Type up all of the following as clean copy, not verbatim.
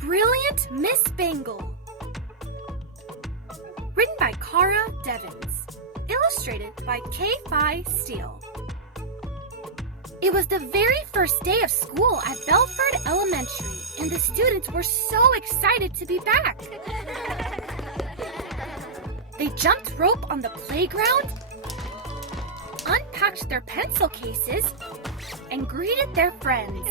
Brilliant Miss Bangle. Written by Cara Devins. Illustrated by K. Steele. It was the very first day of school at Belford Elementary, and the students were so excited to be back. They jumped rope on the playground, unpacked their pencil cases, and greeted their friends.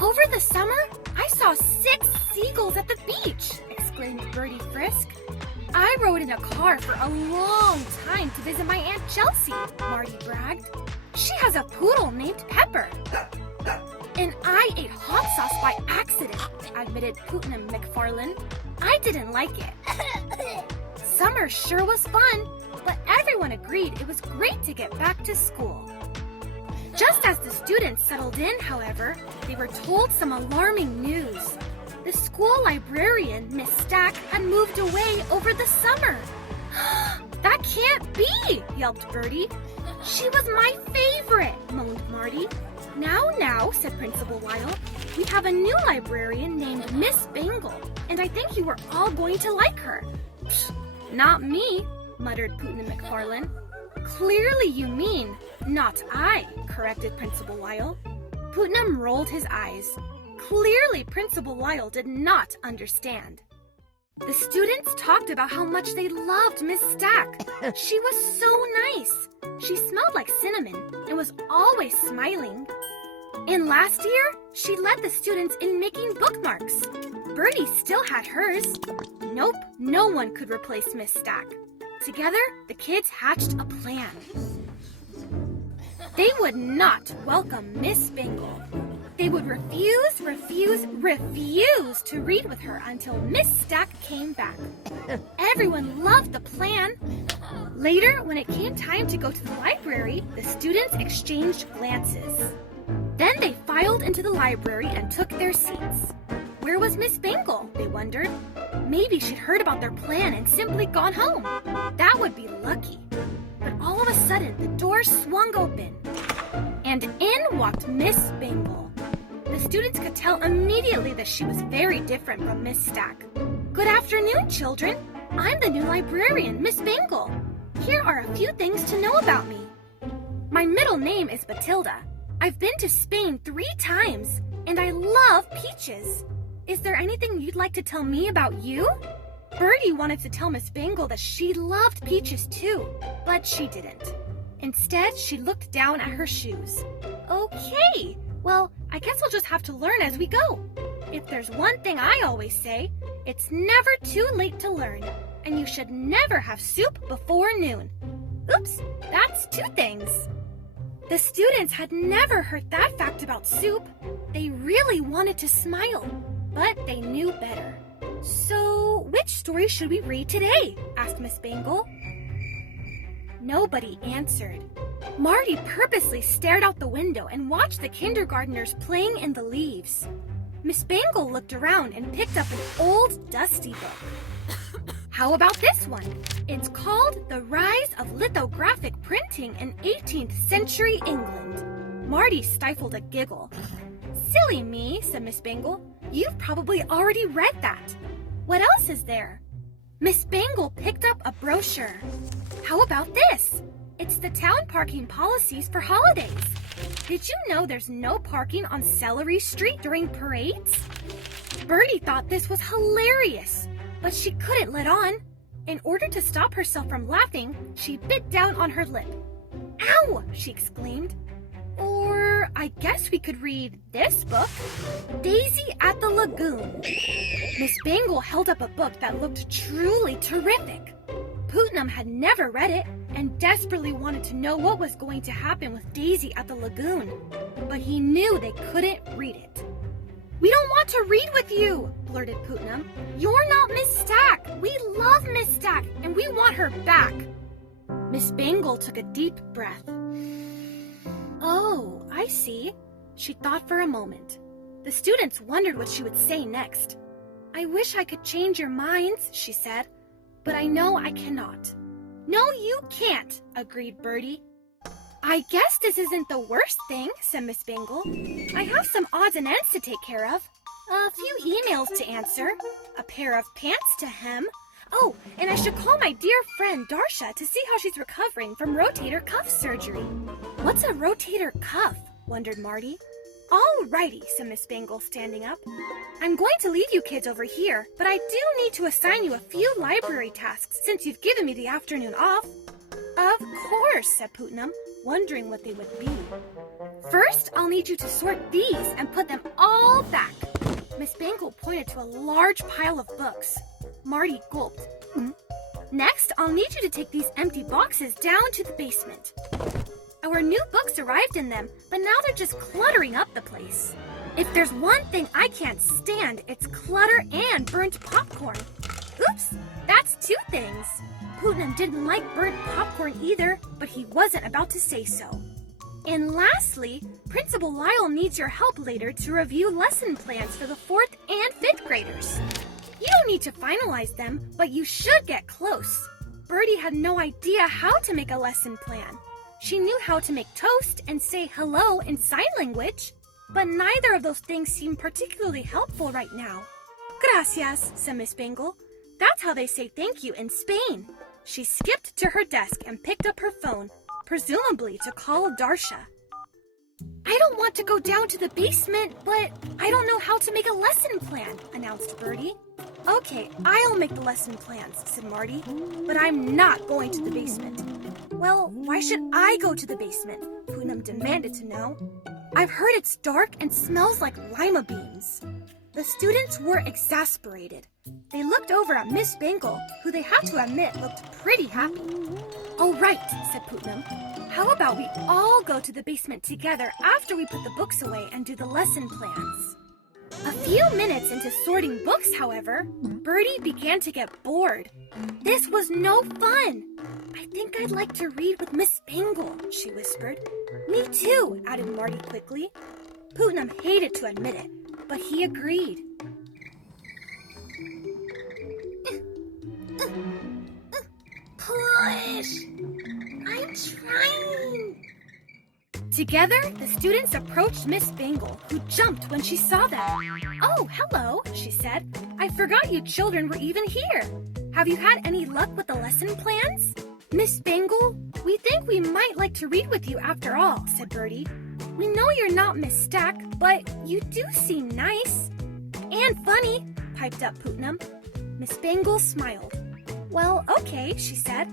Over the summer, I saw 6 seagulls at the beach, exclaimed Birdie Frisk. I rode in a car for a long time to visit my Aunt Chelsea, Marty bragged. She has a poodle named Pepper. And I ate hot sauce by accident, admitted Putnam McFarlane. I didn't like it. Summer sure was fun, but everyone agreed it was great to get back to school. Just as the students settled in, however, they were told some alarming news. The school librarian, Miss Stack, had moved away over the summer. That can't be, yelped Birdie. She was my favorite, moaned Marty. Now, said Principal Lyle, we have a new librarian named Miss Bangle, and I think you are all going to like her. Not me, muttered Putnam McFarlane. Clearly you mean, not I, corrected Principal Lyle. Putnam rolled his eyes. Clearly Principal Lyle did not understand. The students talked about how much they loved Miss Stack. She was so nice. She smelled like cinnamon and was always smiling. And last year, she led the students in making bookmarks. Birdie still had hers. Nope, no one could replace Miss Stack. Together, the kids hatched a plan. They would not welcome Miss Bingle. They would refuse to read with her until Miss Stack came back. Everyone loved the plan. Later, when it came time to go to the library, the students exchanged glances. Then they filed into the library and took their seats. Where was Miss Bangle, they wondered. Maybe she'd heard about their plan and simply gone home. That would be lucky. But all of a sudden, the door swung open, and in walked Miss Bangle. The students could tell immediately that she was very different from Miss Stack. Good afternoon, children. I'm the new librarian, Miss Bangle. Here are a few things to know about me. My middle name is Matilda. I've been to Spain 3 times, and I love peaches. Is there anything you'd like to tell me about you? Birdie wanted to tell Miss Bangle that she loved peaches too, but she didn't. Instead, she looked down at her shoes. Okay, well, I guess I'll just have to learn as we go. If there's one thing I always say, it's never too late to learn, and you should never have soup before noon. Oops, that's 2 things. The students had never heard that fact about soup. They really wanted to smile, but they knew better. So, which story should we read today? Asked Miss Bangle. Nobody answered. Marty purposely stared out the window and watched the kindergartners playing in the leaves. Miss Bangle looked around and picked up an old, dusty book. How about this one? It's called The Rise of Lithographic Printing in 18th Century England. Marty stifled a giggle. Silly me, said Miss Bangle. You've probably already read that. What else is there? Miss Bangle picked up a brochure. How about this? It's the town parking policies for holidays. Did you know there's no parking on Celery Street during parades? Birdie thought this was hilarious, but she couldn't let on. In order to stop herself from laughing, she bit down on her lip. Ow! She exclaimed. Or I guess we could read this book, Daisy at the Lagoon. Miss Bangle held up a book that looked truly terrific. Putnam had never read it and desperately wanted to know what was going to happen with Daisy at the lagoon, but he knew they couldn't read it. We don't want to read with you, blurted Putnam. You're not Miss Stack. We love Miss Stack, and we want her back. Miss Bangle took a deep breath. Oh, I see. She thought for a moment. The students wondered what she would say next. I wish I could change your minds, she said, but I know I cannot. No, you can't, agreed Birdie. I guess this isn't the worst thing, said Miss Bangle. I have some odds and ends to take care of. A few emails to answer, a pair of pants to hem. Oh, and I should call my dear friend Darsha to see how she's recovering from rotator cuff surgery. What's a rotator cuff? Wondered Marty. All righty, said Miss Bangle, standing up. I'm going to leave you kids over here, but I do need to assign you a few library tasks since you've given me the afternoon off. Of course, said Putnam, wondering what they would be. First, I'll need you to sort these and put them all back. Miss Bangle pointed to a large pile of books. Marty gulped. Next, I'll need you to take these empty boxes down to the basement. Our new books arrived in them, but now they're just cluttering up the place. If there's one thing I can't stand, it's clutter and burnt popcorn. Oops, that's two things. Putnam didn't like burnt popcorn either, but he wasn't about to say so. And lastly, Principal Lyle needs your help later to review lesson plans for the 4th and 5th graders. You don't need to finalize them, but you should get close. Birdie had no idea how to make a lesson plan. She knew how to make toast and say hello in sign language, but neither of those things seemed particularly helpful right now. Gracias, said Miss Bangle. That's how they say thank you in Spain. She skipped to her desk and picked up her phone, presumably to call Darsha. I don't want to go down to the basement, but I don't know how to make a lesson plan, announced Birdie. Okay, I'll make the lesson plans, said Marty, but I'm not going to the basement. Well, why should I go to the basement? Putnam demanded to know. I've heard it's dark and smells like lima beans. The students were exasperated. They looked over at Miss Bangle, who they had to admit looked pretty happy. All right, said Putnam. How about we all go to the basement together after we put the books away and do the lesson plans? A few minutes into sorting books, however, Birdie began to get bored. This was no fun. I think I'd like to read with Miss Bangle, she whispered. Me too, added Marty quickly. Putnam hated to admit it, but he agreed. Push! I'm trying! Together, the students approached Miss Bangle, who jumped when she saw them. Oh, hello, she said. I forgot you children were even here. Have you had any luck with the lesson plans? Miss Bangle, we think we might like to read with you after all, said Birdie. We know you're not Miss Stack, but you do seem nice. And funny, piped up Putnam. Miss Bangle smiled. Well, okay, she said.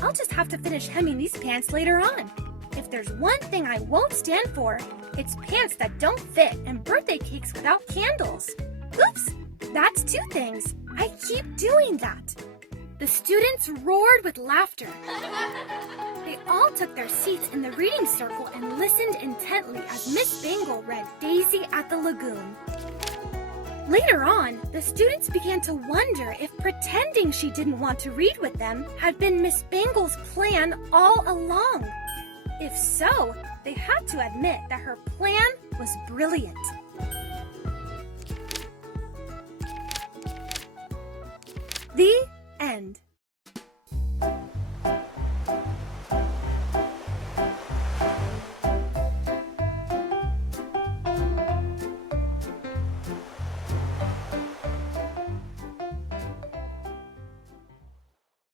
I'll just have to finish hemming these pants later on. If there's one thing I won't stand for, it's pants that don't fit and birthday cakes without candles. Oops, that's two things. I keep doing that. The students roared with laughter. They all took their seats in the reading circle and listened intently as Miss Bangle read Daisy at the Lagoon. Later on, the students began to wonder if pretending she didn't want to read with them had been Miss Bangle's plan all along. If so, they had to admit that her plan was brilliant.